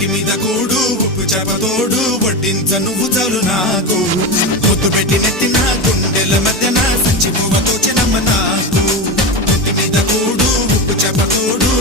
ఒంటి మీద కూడు ఉప్పు చేపతోడు వడ్డించ నువ్వు చాలు నాకు ముద్దు పెట్టి నెత్తిన గుండెల మధ్యన సంచి పువ్వతో చినమ్మ నాకు ఒంటి మీద కూడు ఉప్పు చేపతోడు